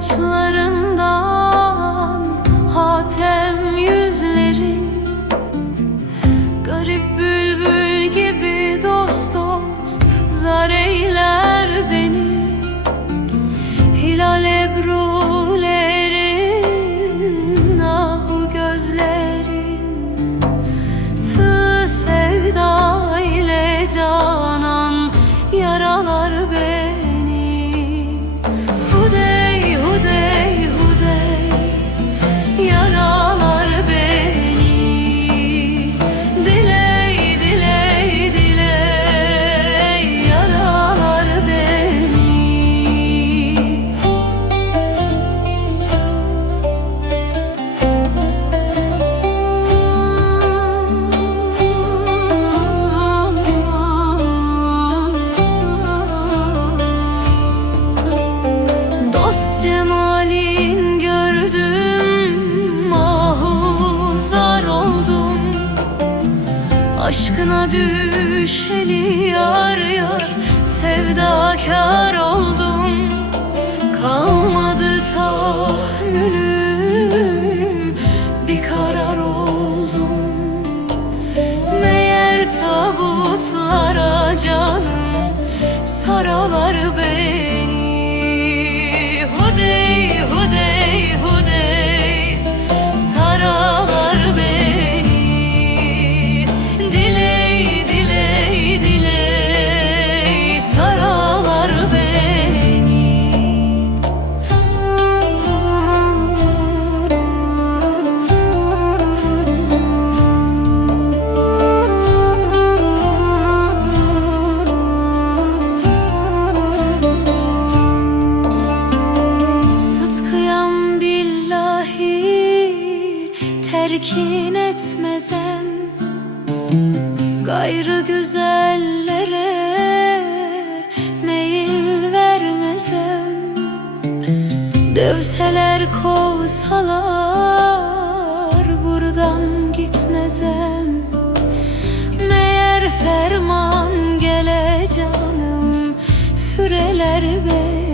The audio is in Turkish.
saçlarından hatem yüzlerin, garip bülbül gibi dost dost zar eyler beni. Hilal ebrulerin, ahu gözlerin, tığ sevda ile canan yaralar beni. Hudey, hudey, hudey, yaralar beni. Diley, diley, diley, yaralar beni. Dost cemalin gördüm, ahu zar oldum. Aşkına düşeli yar yar sevdakar oldum. Kalmadı tahammülüm, bir karar oldum. Meğer tabutlara canım saralar beni. Hudey, hudey, hudey, saralar beni. Diley, diley, diley, saralar beni. Sıtkıyam billahi terkin etmezem, gayrı güzellere meyil vermezem. Dövseler kovsalar buradan gitmezem. Meğer ferman gele canım süreler beni.